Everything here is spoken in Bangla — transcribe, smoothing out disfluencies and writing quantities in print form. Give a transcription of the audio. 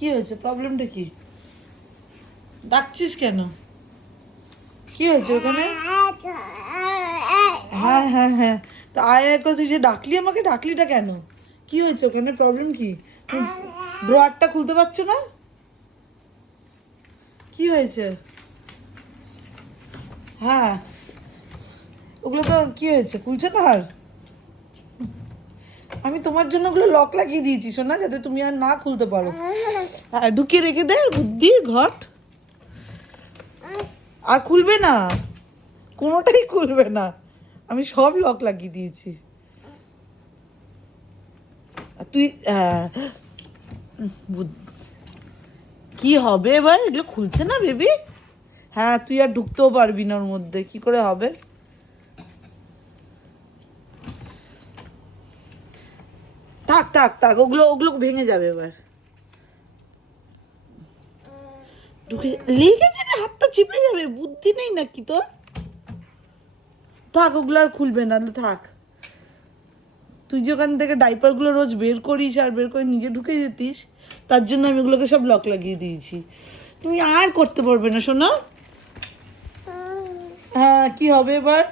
কি হয়েছে? প্রবলেমটা কি? ডাকছিস কেন? কি হয়েছে ওখানে? হ্যাঁ হ্যাঁ হ্যাঁ, তো আয় আয় করে তুই যে ডাকলি, আমাকে ডাকলিটা কেন? কি হয়েছে ওখানে? প্রবলেম কি? ড্রয়ারটা খুলতে পারছো না? কি হয়েছে? হ্যাঁ, ওগুলো তো কি হয়েছে, খুলছে না আর? আমি তোমার জন্য ওগুলো লক লাগিয়ে দিয়েছি শোনা, যাতে তুমি আর না খুলতে পারো। হ্যাঁ, ঢুকিয়ে রেখে দে বুদ্ধি ঘট। আর খুলবে না, কোনোটাই খুলবে না। আমি সব লক লাগিয়ে দিয়েছি। আর তুই কি হবে এবার? এগুলো খুলছে না বেবি। হ্যাঁ, তুই আর ঢুকতেও পারবি না ওর মধ্যে, কি করে হবে? থাক থাক থাক, ওগুলো ওগুলো ভেঙে যাবে এবার। ঢুকে লেগে যাবে, হাতটা চিপে যাবে, বুদ্ধি নেই নাকি তোর? থাক, ওগুলো আর খুলবে না, থাক। তুই যে ওখান থেকে ডাইপারগুলো রোজ বের করিস আর বের করে নিজে ঢুকে যেতিস, তার জন্য আমি ওগুলোকে সব লক লাগিয়ে দিয়েছি। তুমি আর করতে পারবে না শোনো। হ্যাঁ, কি হবে এবার?